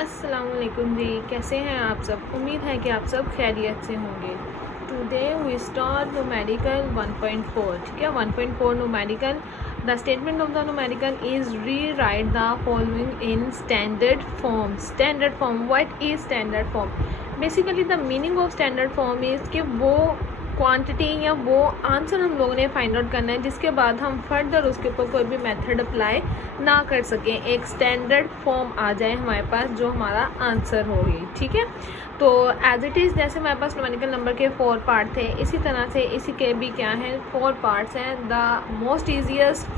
अस्सलामुअलैकुम जी, कैसे हैं आप सब। उम्मीद है कि आप सब खैरियत से होंगे। Today we start numerical 1.4। ठीक है, 1.4 numerical. The statement of the numerical is rewrite the following in standard form. Standard form, what is standard form? Basically the meaning of standard form is कि वो quantity या वो answer हम लोगों ने find out करना है जिसके बाद हम फर्दर उसके ऊपर कोई भी मेथड अप्लाई ना कर सकें। एक स्टैंडर्ड फॉर्म आ जाए हमारे पास जो हमारा आंसर होगी। ठीक है, तो एज इट इज़ जैसे हमारे पास न्यूमेरिकल नंबर के 4 पार्ट थे, इसी तरह से इसी के भी क्या हैं 4 पार्ट्स हैं। The most easiest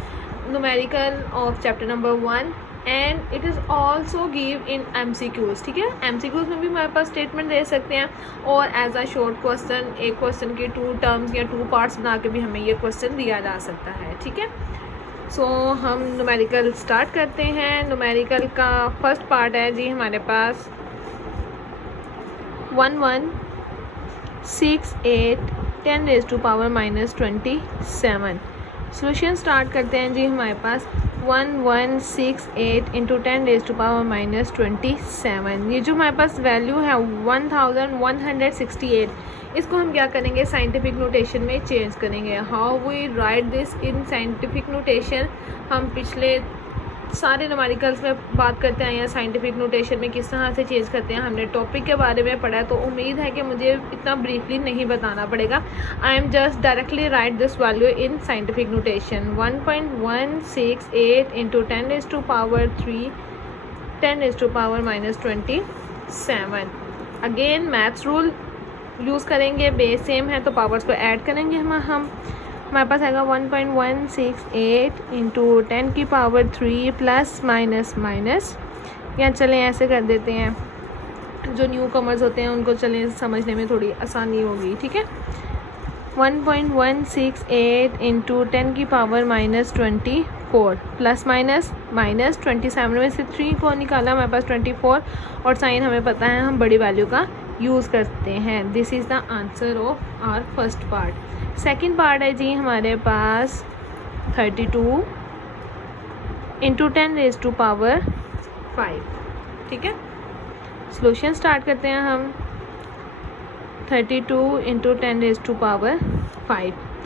numerical of chapter number 1 and it is also give in MCQs। ठीक है, MCQs में भी हमारे पास स्टेटमेंट दे सकते हैं और एज अ शॉर्ट क्वेश्चन एक क्वेश्चन के 2 टर्म्स या 2 पार्ट्स बना के भी हमें ये क्वेश्चन दिया जा सकता है। ठीक है, सो हम न्यूमेरिकल स्टार्ट करते हैं। न्यूमेरिकल का फर्स्ट पार्ट है जी हमारे पास 1168 10⁻⁻27। सोल्यूशन स्टार्ट करते हैं जी हमारे पास 1168 इंटू 10⁻⁻27। ये जो हमारे पास वैल्यू है 1168, इसको हम क्या करेंगे साइंटिफिक नोटेशन में चेंज करेंगे। How we write this in scientific notation, हम पिछले सारे न्यूमेरिकल्स में बात करते हैं या साइंटिफिक नोटेशन में किस तरह से चेंज करते हैं। हमने टॉपिक के बारे में पढ़ा है तो उम्मीद है कि मुझे इतना ब्रीफली नहीं बताना पड़ेगा। I am just directly right this value in scientific notation 1.168 into 10⁻⁻27। Again maths rule use करेंगे, बेस सेम है तो पावर्स को ऐड करेंगे हम हमारे पास आएगा 1.168 इंटू 10⁻³ प्लस माइनस माइनस, या चलें ऐसे कर देते हैं, जो न्यू कमर्स होते हैं उनको चलें समझने में थोड़ी आसानी होगी। ठीक है, 1.168 इंटू 10⁻⁻24 प्लस माइनस माइनस 27 में से 3 को निकाला हमारे पास 24 और साइन हमें पता है हम बड़ी वैल्यू का यूज़ करते हैं। This is the answer of our first part. Second part है जी हमारे पास 32 इंटू 10⁻⁵। ठीक है, सोल्यूशन स्टार्ट करते हैं हम 32 इंटू 10⁻⁵।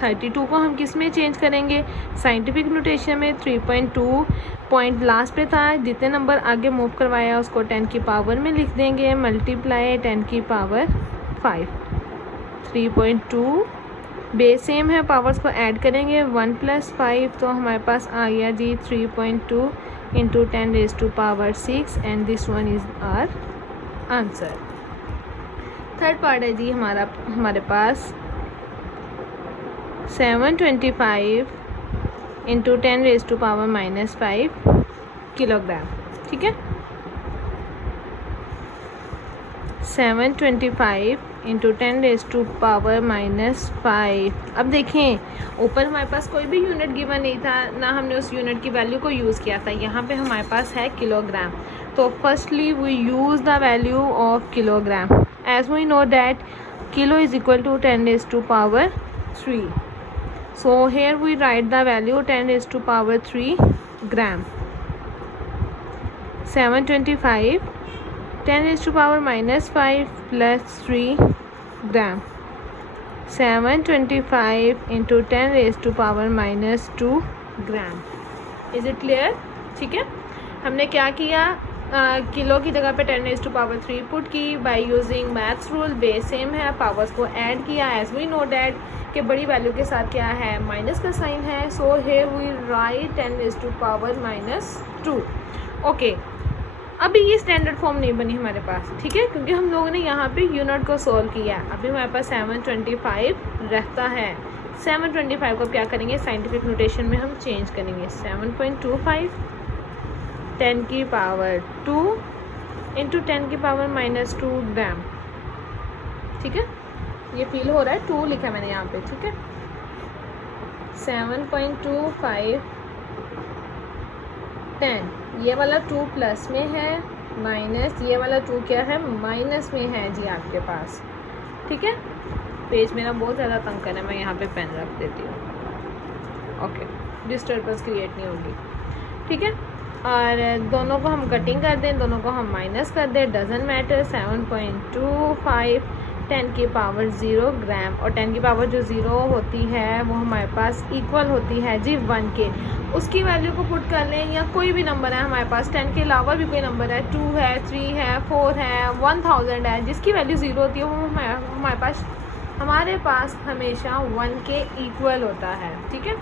32 को हम किस में चेंज करेंगे साइंटिफिक नोटेशन में 3.2 पॉइंट लास्ट पे था, जितने नंबर आगे मूव करवाया उसको 10 की पावर में लिख देंगे, मल्टीप्लाई 10⁻⁵। 3.2 बेस सेम है, पावर्स को ऐड करेंगे 1 + 5 तो हमारे पास आ गया जी 3.2 into 10⁻⁶ and this one is our answer. Third part है जी हमारे पास 725 इंटू 10⁻⁻5 किलोग्राम। ठीक है, 725 इंटू 10⁻⁻5। अब देखें ऊपर हमारे पास कोई भी यूनिट गिवन नहीं था, ना हमने उस यूनिट की वैल्यू को यूज़ किया था। यहाँ पे हमारे पास है किलोग्राम, तो firstly we use the value of kilogram as we know that kilo is equal to 10⁻3. So here we write the value 10⁻3 gram. 725 10⁻⁻5 plus 3 gram. 725 into 10⁻⁻2 gram. Is it clear? ठीक है, हमने क्या किया किलो की जगह पे 10⁻3 put की by using maths rule, base same है, पावर्स को ऐड किया एज वी नो डैट कि बड़ी वैल्यू के साथ क्या है माइनस का साइन है। So here we write 10⁻2। Okay, अभी ये स्टैंडर्ड फॉर्म नहीं बनी हमारे पास। ठीक है, क्योंकि हम लोगों ने यहाँ पे यूनिट को सॉल्व किया। अभी हमारे पास 725 रहता है। 725 को क्या करेंगे साइंटिफिक नोटेशन में हम चेंज करेंगे 7.25 10⁻² इंटू 10⁻⁻2 ग्राम। ठीक है, ये फील हो रहा है 2 लिखा मैंने यहाँ पे। ठीक है, 7.25 10, ये वाला 2 प्लस में है, माइनस ये वाला 2 क्या है माइनस में है जी आपके पास। ठीक है, पेज मेरा बहुत ज़्यादा तंग कर है, मैं यहाँ पे पेन रख देती हूँ। ओके, डिस्टर्बेंस क्रिएट नहीं होगी। ठीक है, और दोनों को हम कटिंग कर दें, दोनों को हम माइनस कर दें, डजंट मैटर। 7.25 10 की पावर 0 ग्राम, और 10 की पावर जो 0 होती है वो हमारे पास इक्वल होती है जी 1 के। उसकी वैल्यू को पुट कर लें, या कोई भी नंबर है हमारे पास, 10 के अलावा भी कोई नंबर है, 2 है, 3 है, 4 है, 1000 है, जिसकी वैल्यू 0 होती है वो हमारे पास हमेशा 1 के इक्वल होता है, ठीक है।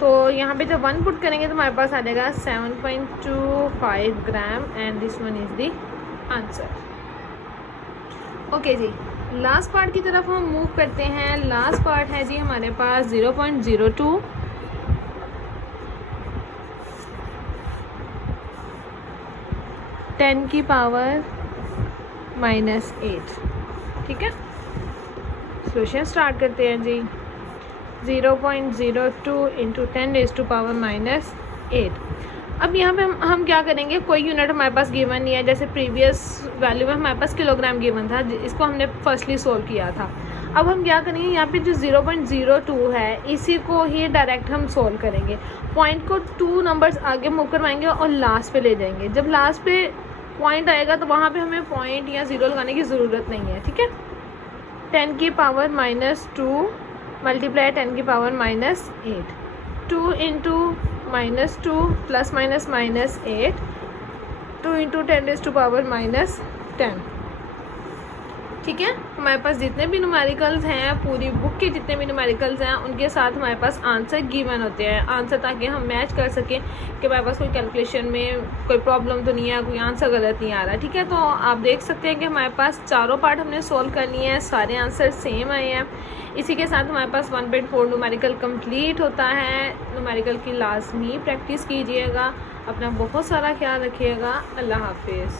तो यहाँ पे जब 1 पुट करेंगे तो हमारे पास आ जाएगा 7.25 gram, and this one is the answer. Okay ji, last part की तरफ हम मूव करते हैं। लास्ट पार्ट है जी हमारे पास 0.02 10 की पावर -8, ठीक है। सोल्यूशन स्टार्ट करते हैं जी। 0.02 इंटू 10 रेज़ टू पावर -8। अब यहाँ पे हम क्या करेंगे, कोई यूनिट हमारे पास गिवन नहीं है, जैसे प्रीवियस वैल्यू में हमारे पास किलोग्राम गिवन था, इसको हमने फर्स्टली सोल्व किया था। अब हम क्या करेंगे, यहाँ पे जो 0.02 है इसी को ही डायरेक्ट हम सोल्व करेंगे। पॉइंट को 2 नंबर्स आगे मूव करवाएंगे और लास्ट पे ले जाएंगे। जब लास्ट पे पॉइंट आएगा तो वहाँ पे हमें पॉइंट या 0 लगाने की ज़रूरत नहीं है, ठीक है। 10 की पावर -2 मल्टीप्लाई 10 की power -8, 2 into -2 plus minus -8, 2 into 10 raise to power -10, ठीक है। हमारे पास जितने भी न्यूमेरिकल्स हैं, पूरी बुक के जितने भी न्यूमेरिकल्स हैं, उनके साथ हमारे पास आंसर गिवन होते हैं, आंसर, ताकि हम मैच कर सकें कि हमारे पास कोई कैलकुलेशन में कोई प्रॉब्लम तो नहीं है, कोई आंसर गलत नहीं आ रहा, ठीक है। तो आप देख सकते हैं कि हमारे पास चारों पार्ट हमने सोल्व कर लिए हैं, सारे आंसर सेम आए हैं। इसी के साथ हमारे पास 1.4 न्यूमेरिकल कंप्लीट होता है। न्यूमेरिकल की लाजमी प्रैक्टिस कीजिएगा। अपना बहुत सारा ख्याल रखिएगा। अल्लाह हाफिज़।